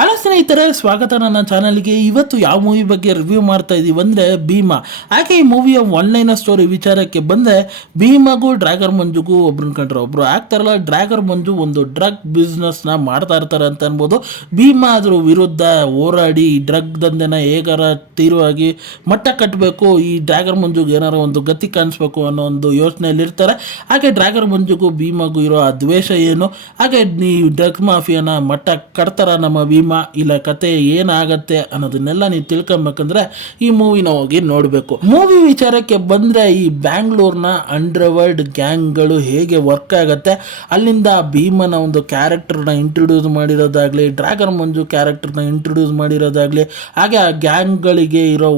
Hello ಸ್ನೇಹಿತರೆ, ಸ್ವಾಗತ ನನ್ನ ಚಾನಲ್ಗೆ. ಇವತ್ತು ಯಾವ ಮೂವಿ ಬಗ್ಗೆ ರಿವ್ಯೂ ಮಾಡ್ತಾ ಇದ್ದೀವಿ ಅಂದರೆ ಭೀಮಾ. ಹಾಗೆ ಈ ಮೂವಿಯ ಒನ್ಲೈನರ್ ಸ್ಟೋರಿ ವಿಚಾರಕ್ಕೆ ಬಂದರೆ, ಭೀಮಾಗೂ ಡ್ರ್ಯಾಗರ್ ಮಂಜುಗೂ ಒಬ್ರನ್ನ ಕಂಡ್ರೆ ಒಬ್ರು ಆಗ್ತಾರಲ್ಲ. ಡ್ರ್ಯಾಗರ್ ಮಂಜು ಒಂದು ಡ್ರಗ್ ಬಿಸ್ನೆಸ್ನ ಮಾಡ್ತಾ ಇರ್ತಾರೆ ಅಂತ ಅನ್ಬೋದು. ಭೀಮಾ ಅದ್ರ ವಿರುದ್ಧ ಹೋರಾಡಿ ಈ ಡ್ರಗ್ ದಂಧೆನ ಹೇಗಾರ ತೀವ್ರವಾಗಿ ಮಟ್ಟ ಕಟ್ಟಬೇಕು, ಈ ಡ್ರ್ಯಾಗರ್ ಮಂಜುಗೆ ಏನಾರ ಒಂದು ಗತಿ ಕಾಣಿಸ್ಬೇಕು ಅನ್ನೋ ಒಂದು ಯೋಚನೆಯಲ್ಲಿ ಇರ್ತಾರೆ. ಹಾಗೆ ಡ್ರ್ಯಾಗರ್ ಮಂಜುಗೂ ಭೀಮಾಗೂ ಇರೋ ಆ ದ್ವೇಷ ಏನು, ಹಾಗೆ ಈ ಡ್ರಗ್ ಮಾಫಿಯಾನ ಮಟ್ಟ ಕಟ್ತಾರ ನಮ್ಮ ಭೀಮಾ, ಇಲ್ಲ ಕತೆ ಏನಾಗತ್ತೆ ಅನ್ನೋದನ್ನೆಲ್ಲ ನೀವು ತಿಳ್ಕೊಬೇಕಂದ್ರೆ ಈ ಮೂವಿನ ಹೋಗಿ ನೋಡಬೇಕು. ಮೂವಿ ವಿಚಾರಕ್ಕೆ ಬಂದ್ರೆ, ಈ ಬ್ಯಾಂಗ್ಳೂರ್ನ ಅಂಡರ್ವರ್ಲ್ಡ್ ಗ್ಯಾಂಗ್ಗಳು ಹೇಗೆ ವರ್ಕ್ ಆಗತ್ತೆ, ಅಲ್ಲಿಂದ ಭೀಮನ ಒಂದು ಕ್ಯಾರೆಕ್ಟರ್ನ ಇಂಟ್ರೊಡ್ಯೂಸ್ ಮಾಡಿರೋದಾಗ್ಲಿ, ಡ್ರ್ಯಾಗರ್ ಮಂಜು ಕ್ಯಾರೆಕ್ಟರ್ನ ಇಂಟ್ರೊಡ್ಯೂಸ್ ಮಾಡಿರೋದಾಗ್ಲಿ, ಹಾಗೆ ಆ ಗ್ಯಾಂಗ್ಗಳಿಗೆ ಇರೋ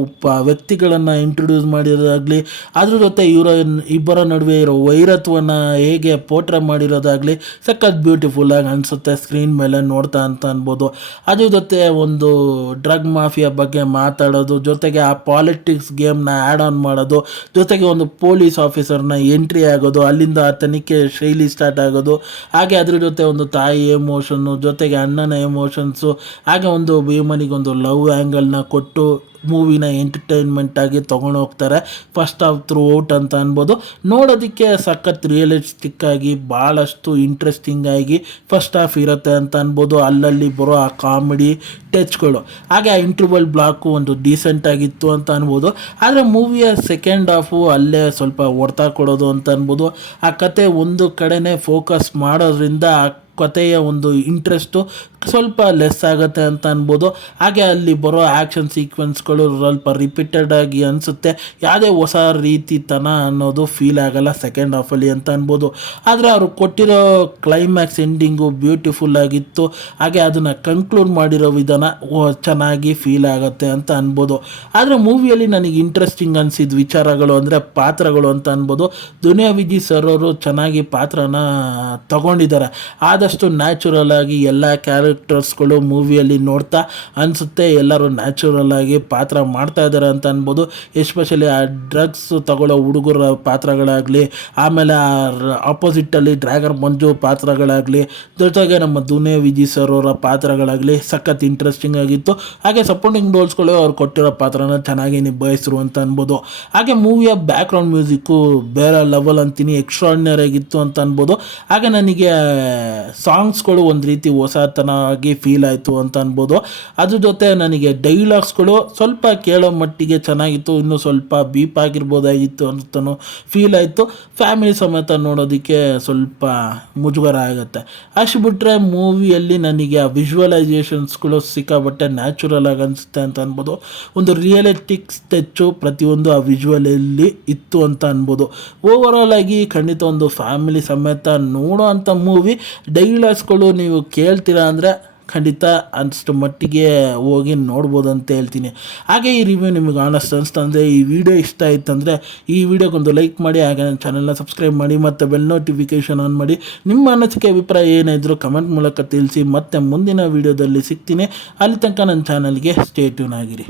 ವ್ಯಕ್ತಿಗಳನ್ನ ಇಂಟ್ರೊಡ್ಯೂಸ್ ಮಾಡಿರೋದಾಗ್ಲಿ, ಅದ್ರ ಜೊತೆ ಇಬ್ಬರ ನಡುವೆ ಇರೋ ವೈರತ್ವನ ಹೇಗೆ ಪೋಟ್ರೆ ಮಾಡಿರೋದಾಗ್ಲಿ ಸಖತ್ ಬ್ಯೂಟಿಫುಲ್ ಆಗಿ ಅನ್ಸುತ್ತೆ ಸ್ಕ್ರೀನ್ ಮೇಲೆ ನೋಡ್ತಾ ಅಂತ ಅನ್ಬೋದು. ಅದ್ರ ಜೊತೆ ಒಂದು ಡ್ರಗ್ ಮಾಫಿಯಾ ಬಗ್ಗೆ ಮಾತಾಡೋದು, ಜೊತೆಗೆ ಆ ಪಾಲಿಟಿಕ್ಸ್ ಗೇಮ್ನ ಆ್ಯಡ್ ಆನ್ ಮಾಡೋದು, ಜೊತೆಗೆ ಒಂದು ಪೊಲೀಸ್ ಆಫೀಸರ್ನ ಎಂಟ್ರಿ ಆಗೋದು, ಅಲ್ಲಿಂದ ತನಿಖೆ ಶೈಲಿ ಸ್ಟಾರ್ಟ್ ಆಗೋದು, ಹಾಗೆ ಅದ್ರ ಜೊತೆ ಒಂದು ತಾಯಿ ಎಮೋಷನ್ನು, ಜೊತೆಗೆ ಅಣ್ಣನ ಎಮೋಷನ್ಸು, ಹಾಗೆ ಒಂದು ಭೀಮನಿಗೊಂದು ಲವ್ ಆ್ಯಂಗಲ್ನ ಕೊಟ್ಟು ಮೂವಿನ ಎಂಟರ್ಟೈನ್ಮೆಂಟ್ ಆಗಿ ತೊಗೊಂಡು ಹೋಗ್ತಾರೆ. ಫಸ್ಟ್ ಆಫ್ ಥ್ರೂ ಔಟ್ ಅಂತ ಅನ್ಬೋದು. ನೋಡೋದಕ್ಕೆ ಸಖತ್ ರಿಯಲಿಸ್ಟಿಕ್ ಆಗಿ ಭಾಳಷ್ಟು ಇಂಟ್ರೆಸ್ಟಿಂಗ್ ಆಗಿ ಫಸ್ಟ್ ಹಾಫ್ ಇರುತ್ತೆ ಅಂತ ಅನ್ಬೋದು. ಅಲ್ಲಲ್ಲಿ ಬರೋ ಆ ಕಾಮಿಡಿ ಟಚ್ಗಳು, ಹಾಗೆ ಆ ಇಂಟರ್ವಲ್ ಬ್ಲಾಕು ಒಂದು ಡೀಸೆಂಟ್ ಆಗಿತ್ತು ಅಂತ ಅನ್ಬೋದು. ಆದರೆ ಮೂವಿಯ ಸೆಕೆಂಡ್ ಹಾಫು ಅಲ್ಲೇ ಸ್ವಲ್ಪ ಹೊಡ್ತಾ ಕೊಡೋದು ಅಂತ ಅನ್ಬೋದು. ಆ ಕತೆ ಒಂದು ಕಡೆನೇ ಫೋಕಸ್ ಮಾಡೋದ್ರಿಂದ ಆ ಕಥೆಯ ಒಂದು ಇಂಟ್ರೆಸ್ಟು ಸ್ವಲ್ಪ ಲೆಸ್ ಆಗುತ್ತೆ ಅಂತ ಅನ್ಬೋದು. ಹಾಗೆ ಅಲ್ಲಿ ಬರೋ ಆ್ಯಕ್ಷನ್ ಸೀಕ್ವೆನ್ಸ್ಗಳು ಸ್ವಲ್ಪ ರಿಪೀಟೆಡ್ ಆಗಿ ಅನಿಸುತ್ತೆ. ಯಾವುದೇ ಹೊಸ ರೀತಿತನ ಅನ್ನೋದು ಫೀಲ್ ಆಗಲ್ಲ ಸೆಕೆಂಡ್ ಹಾಫಲ್ಲಿ ಅಂತ ಅನ್ಬೋದು. ಆದರೆ ಅವರು ಕೊಟ್ಟಿರೋ ಕ್ಲೈಮ್ಯಾಕ್ಸ್ ಎಂಡಿಂಗು ಬ್ಯೂಟಿಫುಲ್ ಆಗಿತ್ತು. ಹಾಗೆ ಅದನ್ನು ಕನ್ಕ್ಲೂಡ್ ಮಾಡಿರೋ ವಿಧಾನ ಚೆನ್ನಾಗಿ ಫೀಲ್ ಆಗುತ್ತೆ ಅಂತ ಅನ್ಬೋದು. ಆದರೆ ಮೂವಿಯಲ್ಲಿ ನನಗೆ ಇಂಟ್ರೆಸ್ಟಿಂಗ್ ಅನಿಸಿದ ವಿಚಾರಗಳು ಅಂದರೆ ಪಾತ್ರಗಳು ಅಂತ ಅನ್ಬೋದು. ದುನಿಯಾ ವಿಜಿ ಸರ್ ಅವರು ಚೆನ್ನಾಗಿ ಪಾತ್ರನ ತಗೊಂಡಿದ್ದಾರೆ. ಆದಷ್ಟು ನ್ಯಾಚುರಲ್ ಆಗಿ ಎಲ್ಲ ಕ್ಯಾರೆಕ್ಟರ್ಸ್ಗಳು ಮೂವಿಯಲ್ಲಿ ನೋಡ್ತಾ ಅನಿಸುತ್ತೆ ಎಲ್ಲರೂ ನ್ಯಾಚುರಲ್ ಆಗಿ ಪಾತ್ರ ಮಾಡ್ತಾ ಇದ್ದಾರೆ ಅಂತ ಅನ್ಬೋದು. ಎಸ್ಪೆಷಲಿ ಆ ಡ್ರಗ್ಸ್ ತಗೊಳ್ಳೋ ಹುಡುಗರ ಪಾತ್ರಗಳಾಗಲಿ, ಆಮೇಲೆ ಆಪೋಸಿಟಲ್ಲಿ ಡ್ರ್ಯಾಗರ್ ಮಂಜು ಪಾತ್ರಗಳಾಗಲಿ, ಜೊತೆಗೆ ನಮ್ಮ ದುನಿಯಾ ವಿಜಿ ಸರ್ ಅವರ ಪಾತ್ರಗಳಾಗಲಿ ಸಖತ್ ಇಂಟ್ರೆಸ್ಟಿಂಗ್ ಆಗಿತ್ತು. ಹಾಗೆ ಸಪೋರ್ಟಿಂಗ್ ರೋಲ್ಸ್ಗಳು ಅವ್ರು ಕೊಟ್ಟಿರೋ ಪಾತ್ರನ ಚೆನ್ನಾಗಿ ನಿಭಾಯಿಸಿರು ಅಂತ ಅನ್ಬೋದು. ಹಾಗೆ ಮೂವಿಯ ಬ್ಯಾಕ್ಗ್ರೌಂಡ್ ಮ್ಯೂಸಿಕ್ಕು ಬೇರೆ ಲೆವೆಲ್ ಅಂತೀನಿ, ಎಕ್ಸ್ಟ್ರಾರ್ಡಿನರಿ ಆಗಿತ್ತು ಅಂತ ಅನ್ಬೋದು. ಹಾಗೆ ನನಗೆ ಸಾಂಗ್ಸ್ಗಳು ಒಂದು ರೀತಿ ಹೊಸತನವಾಗಿ ಫೀಲ್ ಆಯಿತು ಅಂತ ಅನ್ಬೋದು. ಅದ್ರ ಜೊತೆ ನನಗೆ ಡೈಲಾಗ್ಸ್ಗಳು ಸ್ವಲ್ಪ ಕೇಳೋ ಮಟ್ಟಿಗೆ ಚೆನ್ನಾಗಿತ್ತು, ಇನ್ನೂ ಸ್ವಲ್ಪ ಬೀಪ್ ಆಗಿರ್ಬೋದಾಗಿತ್ತು ಅಂತಲೂ ಫೀಲ್ ಆಯಿತು. ಫ್ಯಾಮಿಲಿ ಸಮೇತ ನೋಡೋದಕ್ಕೆ ಸ್ವಲ್ಪ ಮುಜುಗರ ಆಗುತ್ತೆ. ಅಷ್ಟು ಬಿಟ್ಟರೆ ಮೂವಿಯಲ್ಲಿ ನನಗೆ ಆ ವಿಜುವಲೈಸೇಷನ್ಸ್ಗಳು ಸಿಕ್ಕಾಬಟ್ಟೆ ನ್ಯಾಚುರಲ್ ಆಗಿ ಅನಿಸುತ್ತೆ ಅಂತ ಅನ್ಬೋದು. ಒಂದು ರಿಯಲಿಸ್ಟಿಕ್ ಸ್ಟೆಚ್ಚು ಪ್ರತಿಯೊಂದು ಆ ವಿಜುವಲಲ್ಲಿ ಇತ್ತು ಅಂತ ಅನ್ಬೋದು. ಓವರಾಲ್ ಆಗಿ ಖಂಡಿತ ಒಂದು ಫ್ಯಾಮಿಲಿ ಸಮೇತ ನೋಡೋ ಅಂಥ ಮೂವಿ. ಡೈಲಾಗ್ಸ್ಗಳು ನೀವು ಕೇಳ್ತೀರಾ ಅಂದರೆ ಖಂಡಿತ ಅಷ್ಟು ಮಟ್ಟಿಗೆ ಹೋಗಿ ನೋಡ್ಬೋದು ಅಂತ ಹೇಳ್ತೀನಿ. ಹಾಗೆ ಈ ರಿವ್ಯೂ ನಿಮಗೆ ಆನೆಸ್ಟ್ ಅನಿಸ್ತಂದರೆ, ಈ ವಿಡಿಯೋ ಇಷ್ಟ ಆಯ್ತಂದರೆ ಈ ವಿಡಿಯೋಗೊಂದು ಲೈಕ್ ಮಾಡಿ, ಹಾಗೆ ನನ್ನ ಚಾನಲ್ನ ಸಬ್ಸ್ಕ್ರೈಬ್ ಮಾಡಿ, ಮತ್ತು ಬೆಲ್ ನೋಟಿಫಿಕೇಷನ್ ಆನ್ ಮಾಡಿ. ನಿಮ್ಮ ಅನಿಸಿಕೆ ಅಭಿಪ್ರಾಯ ಏನಿದ್ರು ಕಮೆಂಟ್ ಮೂಲಕ ತಿಳಿಸಿ. ಮತ್ತೆ ಮುಂದಿನ ವಿಡಿಯೋದಲ್ಲಿ ಸಿಗ್ತೀನಿ. ಅಲ್ಲಿ ತನಕ ನನ್ನ ಚಾನಲ್ಗೆ ಸ್ಟೇ ಟ್ಯೂನ್ ಆಗಿರಿ.